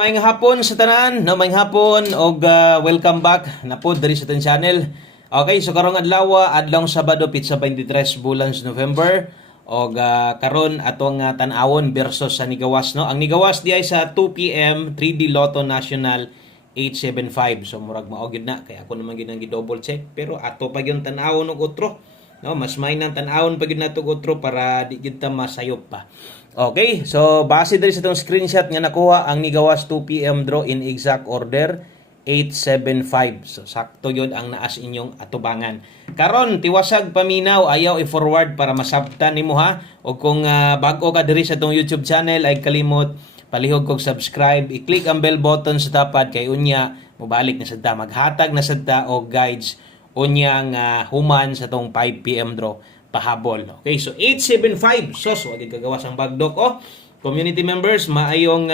Maayong hapon sa tanan, no, maayong hapon og welcome back na po diri sa tan channel. Okay, so karong adlaw, adlong Sabado pitsa 23 bulan sa November og karon atong tan-awon versus sa Nigawas, no. Ang Nigawas di ay sa 2 PM 3D Lotto National 875. So murag mao gyud na kay ako naman gyud nang gi-double check pero ato pa gyud tan-awon og utro. No, mas may nang tan-awon pa gyud nato utro para di gyud ta masayop pa. Okay, so base diri sa itong screenshot nga nakuha ang Nigawas 2 PM draw in exact order 875. So sakto yun ang naas inyong atubangan. Karon tiwasag paminaw, ayaw i-forward para masabtan nimo ha. O kung bag-o ka diri sa itong YouTube channel ay kalimot palihog kog subscribe, i-click ang bell button sa tapad kay unya mobalik na sadta, maghatag na sadta og guides unyang human sa itong 5 PM draw pahabol. Okay, so 875. So wag gagawas ang bagdok. Community members, maayong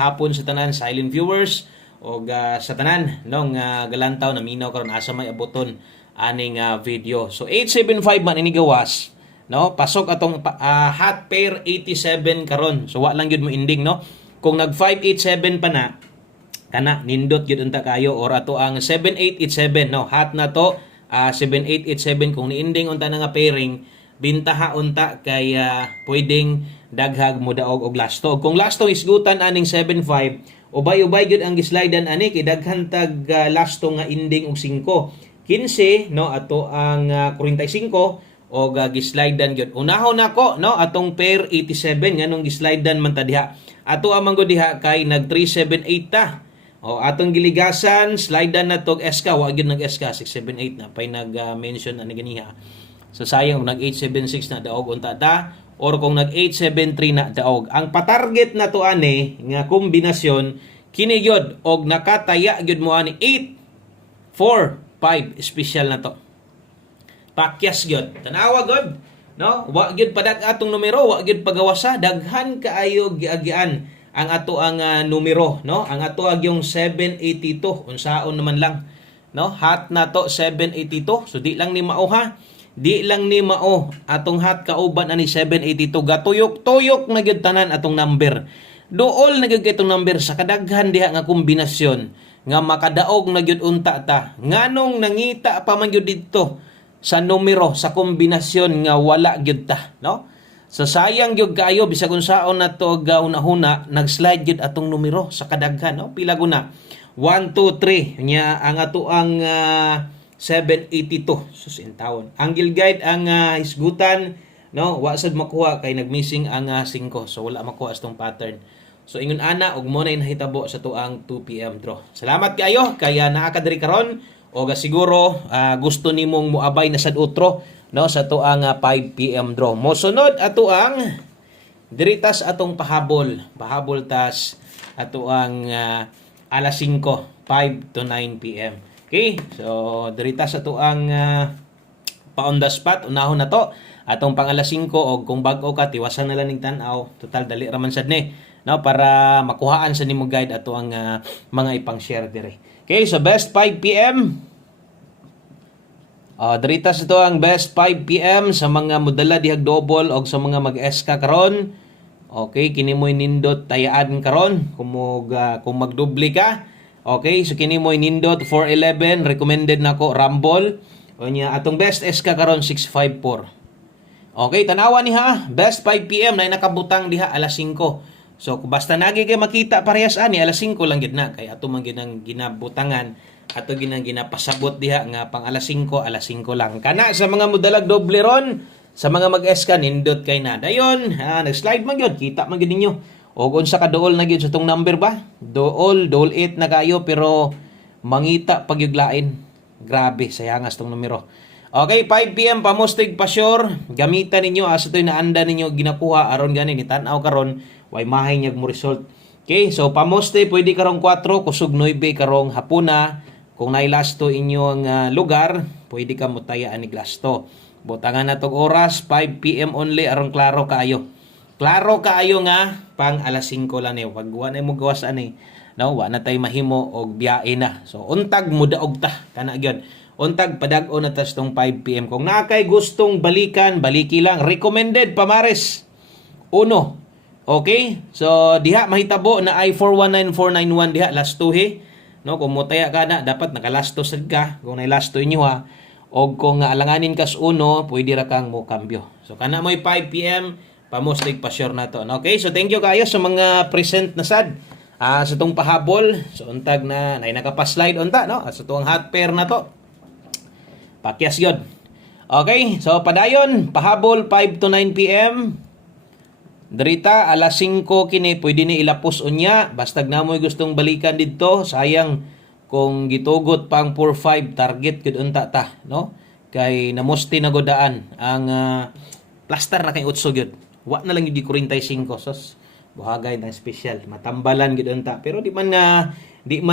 hapon sa tanan, silent viewers o sa tanan nung galantaw na minaw karon asa may abuton aning video. So 875 man ini gawas, no? Pasok atong hot pair 87 karon. So wa lang gyud mo ending, no? Kung nag 587 pa na kana nindot gyud unta kayo or ato ang 7887, no? Hot na to 7887 kung ni-ending unta na nga pairing bintaha unta kay pwedeng daghag mo daog og lasto. Kung lasto isgutan aning 75 ubay-ubay gyud ang gislidean ani kay daghan tag lasto nga ending og 5 15, no, ato ang 45 og gislidean gyud. Unahon nako, no, atong pair 87 nganong gislidean man ta diha. Ato amang go diha kay nag 378 ta. O atong giligasan, slidean na tog SK, wa gyud nag SK 678 na pay nag-mention ani ganiha. So sayang kung nag 876 na daog unta ta or kung nag 873 na daog. Ang patarget na to ani nga kombinasyon kini gyud og nakataya gyud mo ani 8 4 5 special na to. Pakyas gyud. Tanawa gyud, no? Wa gyud padag atong numero, wa gyud pagawasa, daghan kaayo giagian ang ato ang numero, no? Ang ato ang yung 782 unsaon naman lang, no? Hot na to 782. So di lang ni mao ha. Di lang ni mao atong hot kauban ani 782 gatuyok-tuyok na gyud tanan atong number. Duol na gyud itong number sa kadaghan diha nga kombinasyon nga makadaog na gyud unta ta. Nganong nangita pa man gyud didto sa numero sa kombinasyon nga wala gyud ta, no? So sayang gyud kayo bisag unsaon na to una-una nag-slide gyud atong numero sa kadaghan, no? Pila guna? 1 2 3 nya ang ato ang 782 sus in taon. Ang guide ang hisgutan, no, wa sad makuha kay nagmissing ang 5. So wala makuha stong pattern. So ingon ana og mo na nahitabo sa tuang 2 PM draw. Salamat kayo kaya naa ka diri karon o siguro gusto nimong moabay na sad utro, no, sa tuang 5 PM draw. Mosunod ato ang diritas atong pahabol tas ato ang alas 5 5 to 9 PM. Okay? So diritas ato ang pa on the spot unahon na to atong pang alas 5 og kung bag-o ka tiwasan na lang ning tan-aw, total dali ra man sad ni, no, para makuhaan sa nimo guide ato ang mga ipang-share dire. Okay, so best 5 PM. Diritas ito ang best 5 PM sa mga modala dihag double o sa mga mag-SK karon. Okay, kini mo'y nindot tayaan karon kung magdubli ka. Okay, so kini mo'y nindot 411 recommended nako Rumble. O niya atong best SK karon 654. Okay, tanawa ni ha, best 5 PM na nakabutang diha alas 5. So basta nagi kay makita parehas ani alas 5 lang gid na kay ato man ginang ginabutangan ato ginang ginapasabot diha nga pang alas 5 lang. Kana sa mga modalag doble ron, sa mga mag-SK nindot kay na. Dayon, nag-slide man gyud, kita man gyud ninyo. Og unsa ka dool na gyud sa tong number ba? Dool 8 na kayo pero mangita pag yung lain. Grabe, sayangas tong numero. Okay, 5 PM pamustig pa sure. Gamitan ninyo asa toy naanda ninyo ginakuha aron gani ni tan-aw karon way mahay nyag mo result. Okay, so pamuste pwede karong 4 kusog 9 karong hapuna. Kung nailasto inyong lugar, pwede ka mutaya ani lasto. Butangan na tog oras 5 PM only aron klaro kaayo. Klaro kaayo nga pang alas 5 lang ni. Wag wa na mo gawas ani. No, wa na tay mahimo og biyahe na. So untag mo daog ta kana gyud. Untag padag-o na tas tong 5 PM. Kung nakay gustong balikan, baliki lang. Recommended pamares. 1, Okay? So diha mahitabo na ay 419491 diha last 2 he. No, kung mutaya ka na dapat naka-last 2 sad ka kung nay last 2 inyo ha. O kung alanganin kas uno, pwede ra kang mo kambyo. So kana mo'y 5 PM pamustig pa sure na to. Okay? So thank you kayo sa mga present na sad. Sa tong pahabol, so untag na nay nakapaslide unta no. Sa tuang hot pair na to. Pakyas yun. Okay, so padayon, pahabol 5 to 9 PM. Derita alas 5 kini pwede ni ilapos unya bastag namoy gustong balikan didto, sayang kung gitugot pang 4-5 target gud unta ta, no? Kay namusti na godaan ang plaster na kay utso gyud. Wa na lang yung di 45 sos. Buhagay ng special, matambalan gid unta. Pero di man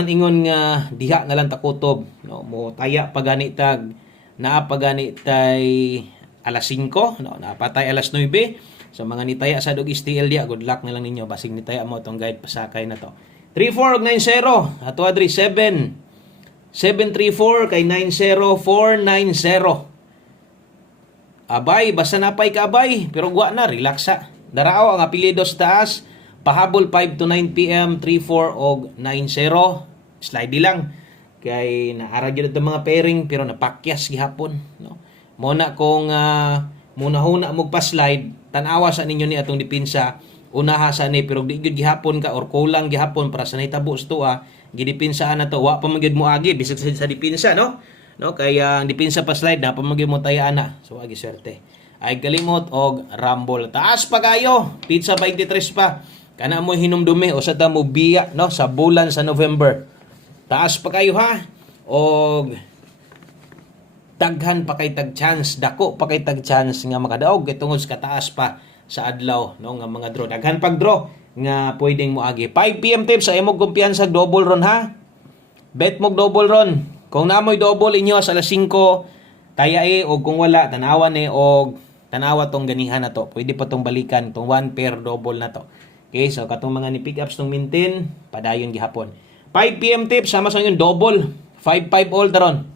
ingon nga diha na lang takutob, no? Mo taya pagani tag naa pagani tay alas 5, no? Napatay alas 9. So mga nitaya sa dog STL dia, good luck na lang ninyo basig nitaya mo tong guide pasakay na to. 34 ug 90 ato adri 734 kay 90490. Abay, basta napay ka abay, pero guwa na, relaxa. Darao ang apelyido sa taas, pahabol 5 to 9 PM, 34 og 90. Slide lang. Kay naaragyo na mga pairing, pero napakyas gihapon. No? Muna kung muna-huna mo pa-slide, tanawa sa ninyo ni atong dipinsa, unaha sa ni, pero di gyud gihapon ka, or kulang gihapon, para sa nahitabo sa tuwa, gidipinsaan na to, wa pa magyud mo agi, bisag sa dipinsa, no? No, kaya ang dipinsa pa slide na pamagyo mo tayaan na. So agi swerte. Ay kalimot og rumble. Taas pa kayo. Pizza 23 pa. Kana mo hinumdumi o sa mo biya no sa bulan sa November. Taas pa kayo ha. Og daghan pa kay tag chance, dako pa kay tag chance nga makadaog kay tungod sa kataas pa sa adlaw no nga mga draw. Daghan pag draw nga pwedeng mo agi. 5 PM tips sa imong kumpiyansa double ron ha. Bet mo double ron. Kung namoy double inyo sa alas 5, tayai o kung wala, tanawa ni o tanawa tong ganihan na to. Pwede pa tong balikan, tong 1 pair double na to. Okay, so katong mga ni pick ups tong maintain, padayon gihapon. 5 PM tips, sama sa inyo double. 5-5 all taron.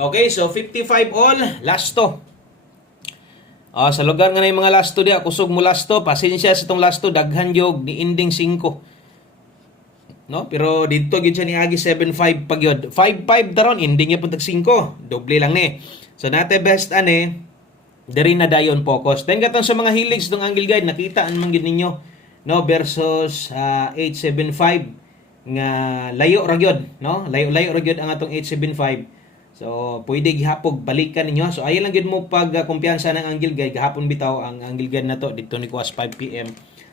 Okay, so 55 all, last to. Sa lugar nga na yung mga last to diya, kusog mo last to, pasensya sa itong last to, daghan yog, ni ending 5. No, pero dito gid siya ni agi 7-5 pagyod. 5-5 daron ending niya puntag 5. Doble lang ni. So nate best ane diri na dayon focus. Then katong sa mga hiligs tong angle guide nakita an man gid ninyo no versus 875 nga layo ra gyud no. Layo ra gyud ang atong 875. So pwede gihapog balikan ninyo. So ayo lang gyud mo pag kumpiyansa ng angle guide gahapon bitaw ang angle guide na to dito ni kuwas 5 PM.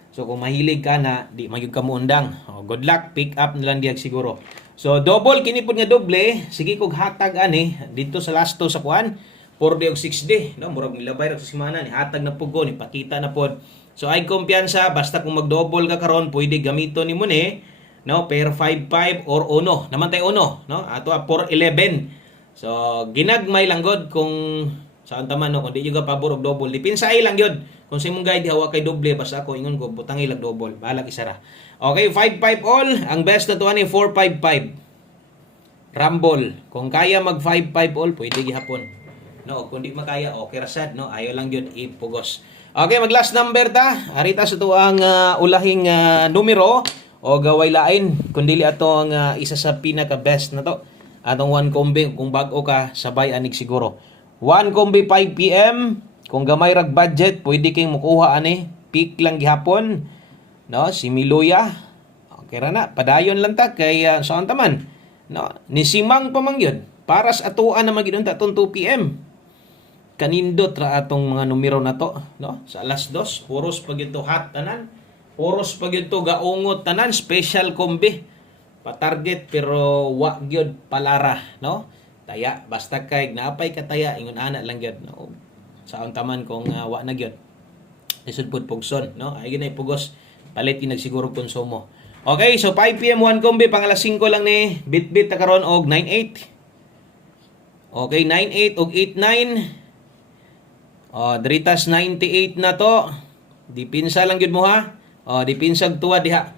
So kung mahilig ka na, di magyud ka muundang. Good luck, pick up na lang diag siguro. So double kini pud nga doble, sige kog hatag ani dito sa last to sa kuan, 4D og 6D, no, murag milabay ra sa semana ni hatag na pug ni pakita na pod. So ay kumpiyansa basta kung mag-double ka karon, pwede gamiton nimo ni, no, pair 5-5 or uno. Naman tay uno, no? Ato 4-11. So ginagmay lang god kung saan taman no, kung di juga pabor og double, dipinsay lang gyud. Kung sa imong guide hawa kay doble basta ako ingon ko butang ilag double, balag isara. Okay, 5-5 all, ang best na to ani 4-5-5. Rumble. Kung kaya mag 5-5 all, pwede gihapon. No, kung di makaya okay ra sad no, ayo lang gyud ipugos. Okay, mag last number ta. Arita sa tuang ulahing numero o gaway lain kundi ato ang isa sa pinaka best na to. Atong one combi kung bag-o ka sabay anig siguro. One combi 5 PM. Kung gamay rag budget, pwede kayong mukuha ani. Pick lang gihapon. No, si Miluya. Okay ra na, padayon lang ta kay saan taman. No, ni Simang pa man yun. Para sa atuan na magidon ta 2 PM. Kanindot ra atong mga numero na to, no? Sa alas 2, puros pag ito hot tanan. Puros pag ito gaungot tanan, special kombi. Pa-target pero wa gyud palara, no? Taya basta kay naapay ka taya ingon ana lang gyud, no? Saan taman kung wa na gyud. Lisod pud pugson, no? Ay ginay pugos palit inagsiguro konsumo. Okay, so 5 PM 1 kombi pang alas 5 lang ni bit-bit ta karon og 98. Okay, 98 og 89. Deritas 98 na to. Dipinsa lang gyud mo ha. Dipinsa tuwa diha.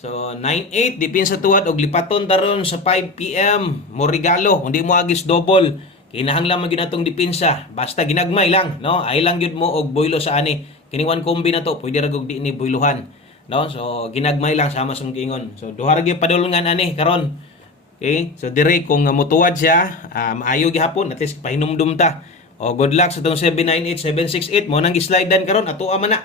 So 98 dipinsa tuwad og lipaton daron sa 5 PM. Mo regalo, hindi mo agis double. Kinahanglan man gyud atong dipinsa. Basta ginagmay lang, no? Ay lang gyud mo og boylo sa ani Kining one kombi na to pwede ra gug di ni buyluhan. No? So ginagmay lang sama sa giingon. So duha ra gyud padulungan ani karon. Okay? So dire kung mutuwad siya, maayo gihapon at least pahinumdum ta. O good luck sa tong 798768 mo nang gi-slide dan karon ato man na.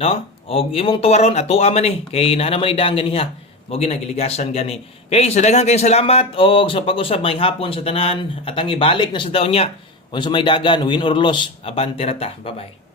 No? O imong tuwaron ato man ni kay naa naman ni daang ganiha. Mo ginagiligasan gani. Okay, so daghang kayong salamat og sa pag-usab may hapon sa tanan at ang ibalik na sa taon niya. Kung sa may dagan win or loss, abante rata. Bye-bye.